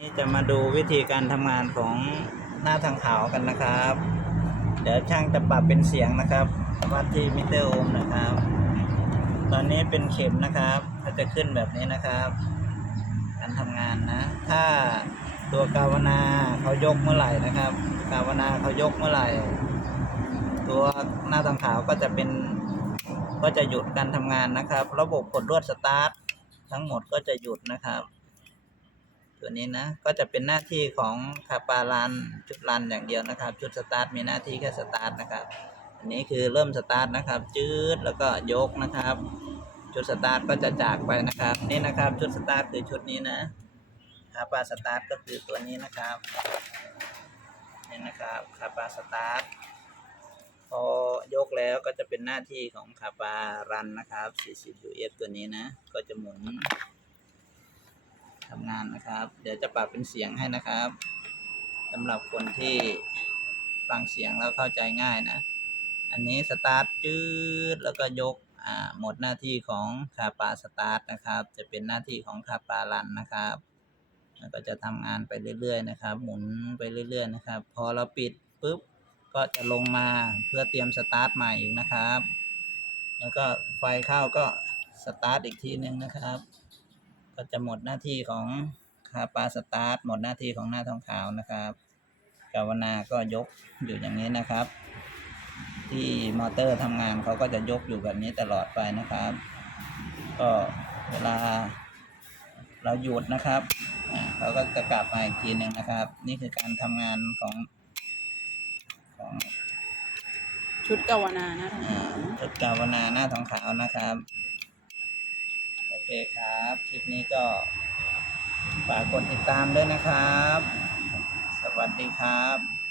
นี่จะมาดูวิธีการทำงานของหน้าทางขาวกันนะครับ เดี๋ยวช่างจะปรับเป็นเสียงนะครับวัดที่มิเตอร์โอห์มนะครับ ตอนนี้เป็นเข็มนะครับก็จะขึ้นแบบนี้นะครับ การทำงานนะ ถ้าตัวกาวนาเขายกเมื่อไหร่นะครับ กาวนาเขายกเมื่อไหร่ ตัวหน้าทางขาวก็จะเป็นก็จะหยุดการทำงานนะครับ ระบบกดลวดสตาร์ททั้งหมดก็จะหยุดนะครับ ตัวนี้นะก็จะเป็นหน้าที่ของคาปาลันชุดรันอย่างเดียวนะครับชุดสตาร์ทมีหน้าที่แค่สตาร์ทนะครับอันนี้คือเริ่มสตาร์ทนะครับ จืดแล้วก็ยกนะครับชุดสตาร์ทก็จะจากไปนะครับ นี่นะครับชุดสตาร์ทคือชุดนี้นะคาปาสตาร์ทก็คือตัวนี้นะครับนี่นะครับคาปาสตาร์ทพอยกแล้วก็จะเป็นหน้าที่ของคาปารันนะครับ 40 UF ตัวนี้นะ ก็จะหมุน ทำงานนะครับ เดี๋ยวจะปรับเป็นเสียงให้นะครับสำหรับคนที่ฟังเสียงแล้วเข้าใจง่ายนะ อันนี้สตาร์ทจืดแล้วก็ยกอ่าหมดหน้าที่ของคาปาสตาร์ทนะครับ จะเป็นหน้าที่ของคาปารันนะครับแล้วก็จะทำงานไปเรื่อยๆนะครับ หมุนไปเรื่อยๆนะครับ พอเราปิดปุ๊บก็จะลงมาเพื่อเตรียมสตาร์ทใหม่อีกนะครับ แล้วก็ไฟเข้าก็สตาร์ทอีกทีนึงนะครับ ก็จะหมดหน้าที่ของคาปาสตาร์ทหมดหน้าที่ของหน้าทองขาวนะครับกาวนาก็ยกอยู่อย่างนี้นะครับ ที่มอเตอร์ทำงานเขาก็จะยกอยู่แบบนี้ตลอดไปนะครับ ก็เวลาเราหยุดนะครับอ่าเขาก็จะกลับมาอีกทีหนึ่งนะครับ นี่คือการทำงานของของชุดกาวนานะอ่าจุดกาวนาหน้าทองขาวนะครับโอ เคครับ คลิปนี้ก็ฝากกดติดตามด้วยนะครับ สวัสดีครับ